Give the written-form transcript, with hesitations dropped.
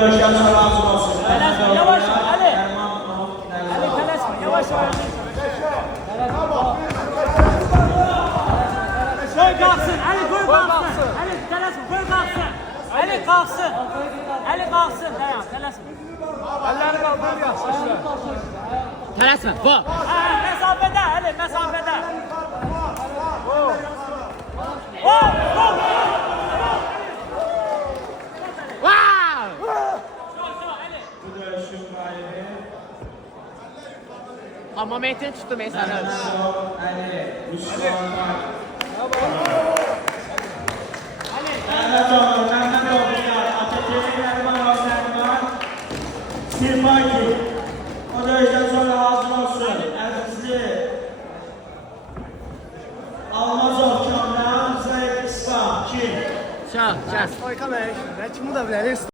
dövüşten sonra hazır olsun. Tələsmə, yavaş ol, Ali. Ali, tələsmə, yavaş ol. Qoy qalxsın, Ali, qoy qalxsın. Ali, tələsmə, qoy qalxsın. Ali, qalxsın. Ali, qalxsın, dayan, tələsmə. Əlləri qaldır, yaxşı. Tələsmə, bu. Məsafədə, Ali, məsafədə. Bu dövüşün qalibi. Momentini tuttu mesela. Ali, Müslüman. Mehmet Oğuz, Atatürk'ün Erman Özerman, Sirmaki. O dövüşten sonra hazır olsun. Əzizli. Almazov Kamran, Zayıf İslam. Kim? Çal, çal. Oyka Bey, kimi də bilərik.